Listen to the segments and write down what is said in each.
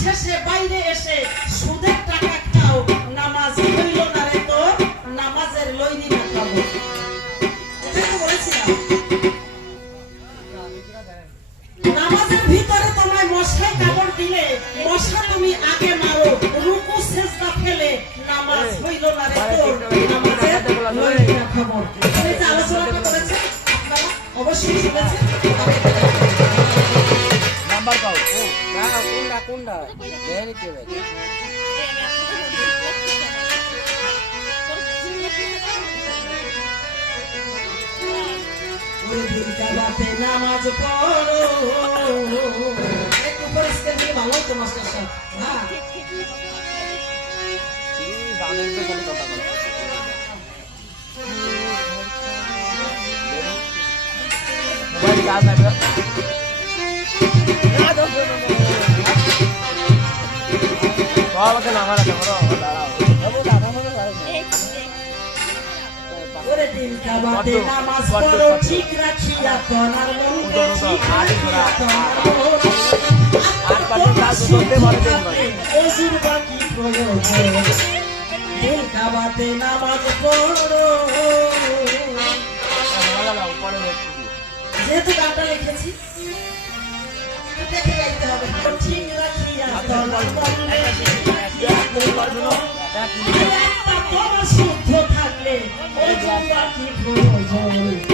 শেষে বাইরে এসে সুদের টাকা খাও নামাজ হইল না রে নামাজের লইনি না খাব। ভিতরে তোমায় মশাই কামড় দিলে মশা তুমি আগে মারো রুকু সেজদা ফেলে নামাজ হইল না রে তোর নামাজের লইনি না আলোচনাটা করেছে অবশ্যই কোনটা দেরি কে ভাই নামাজ পড়ো একটু পরিষ্কার দিয়ে ভালো তো মাস্টার সাহেব হ্যাঁ গানের কোনো কথা বলে মোবাইল কাজ ঠিক রাখিয়া তনার মনকে মন যেহেতু গানটা লিখেছি দেখে গাইতে হবে। ঠিক থাকলে অজুর বাকি প্রয়োজন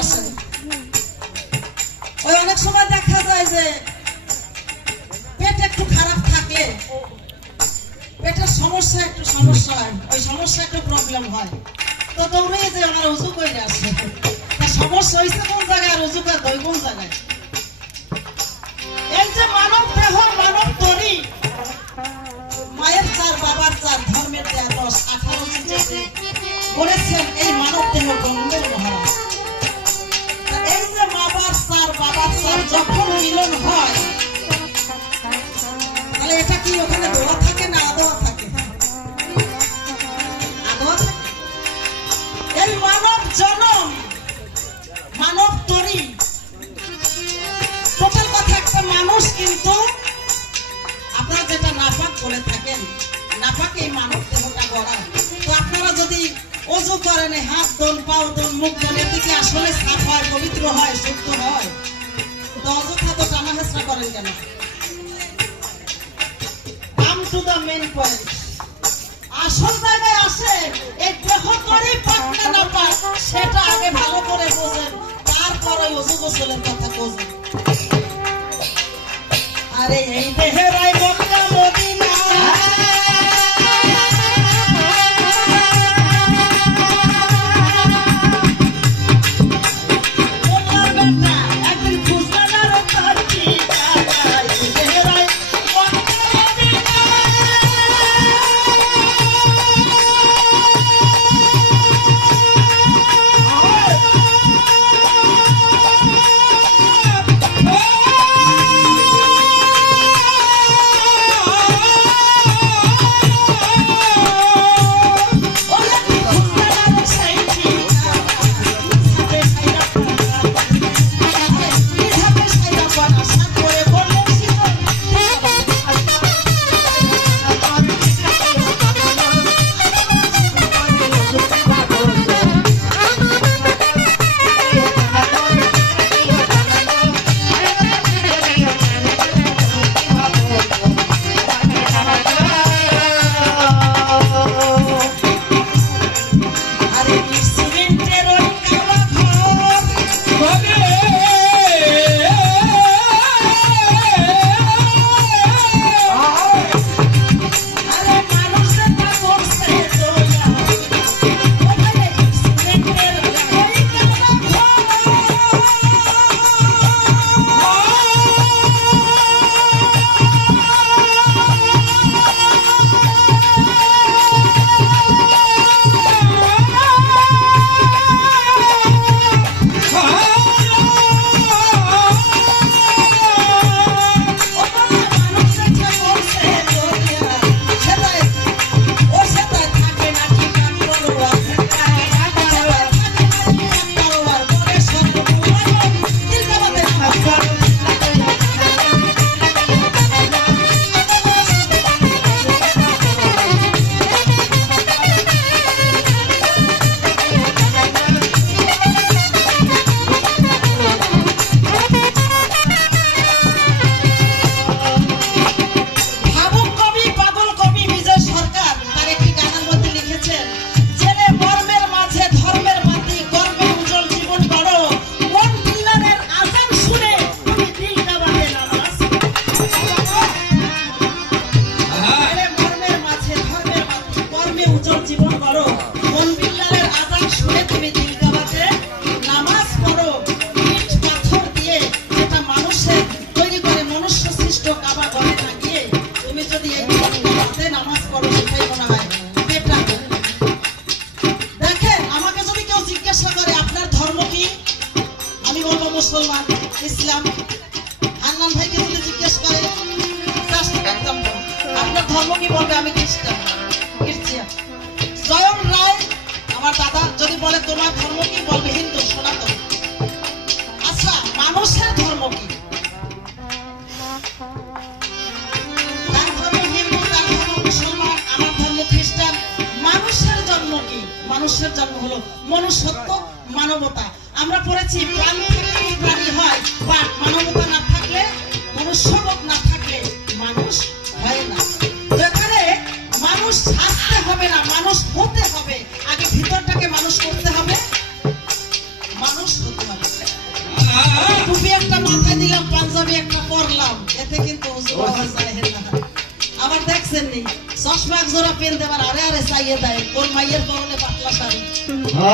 আসেন ওই অনেক সময় দেখা যায় যে পেট একটু খারাপ থাকলে পেটের সমস্যা একটু সমস্যা হয়, ওই সমস্যা একটু প্রবলেম হয়। তো দৌড়ে যে আমার উজু করে আসে। সমস্যা হয়েছে কোন জায়গায় আর উজু করে দই কোন জায়গায়? এই যে মানব দেহ, মানব তরি মায়ের চার, বাবার চার, ধর্মের দেয়া দশ আঠারো বলেছেন এই মানব দেহ গঙ্গের আর যখন মিলন হয়, তাহলে এটা কি ওখানে দেওয়া থাকে না আদোয়া থাকে? এই মানব জনম, মানব তরি। টোটাল কথা একটা মানুষ কিন্তু আপনারা যেটা নাফাক বলে থাকেন নাফাক এই মানব দেহটা গড়া। তো আপনারা যদি অজু করেন, হাত দন পাও দন মুখ দন এতে আসলে সাফ হয়, পবিত্র হয়, শুদ্ধ হয় অযথা তো টানা করেন কেন? Come to the main point আসল জায়গায় আসে, এই গ্রহ করে পাক না পাক, সেটা আগে ভালো করে বোঝেন, তারপরে অজু গোসলের কথা বোঝেন। আরে এই বলে তোমার ধর্ম কি? বলবে হিন্দু, সনাতন। আচ্ছা মানুষের ধর্ম কি? মানুষের জন্ম কি? মানুষের জন্ম হলো মনুষ্যত্ব, মানবতা। আমরা পড়েছি, প্রাণ থেকে প্রাণী হয় বাট মানবতা না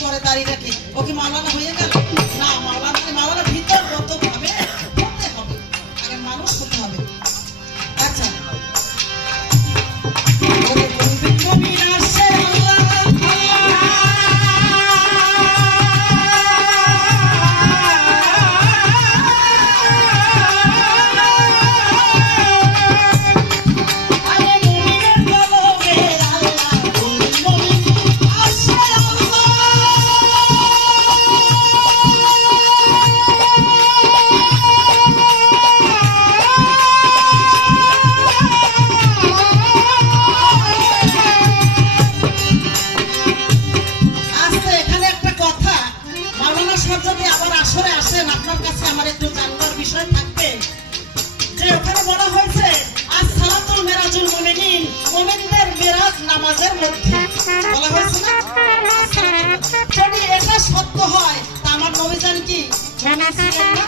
পরে দাঁড়িয়ে নাকি ও কি মালানা হয়ে গেল? না মালানা মালানা নামাজের মধ্যে বলা হয়েছে না? যদি এটা সত্য হয় তা আমার নবীজান কি? বলেছিলেন না?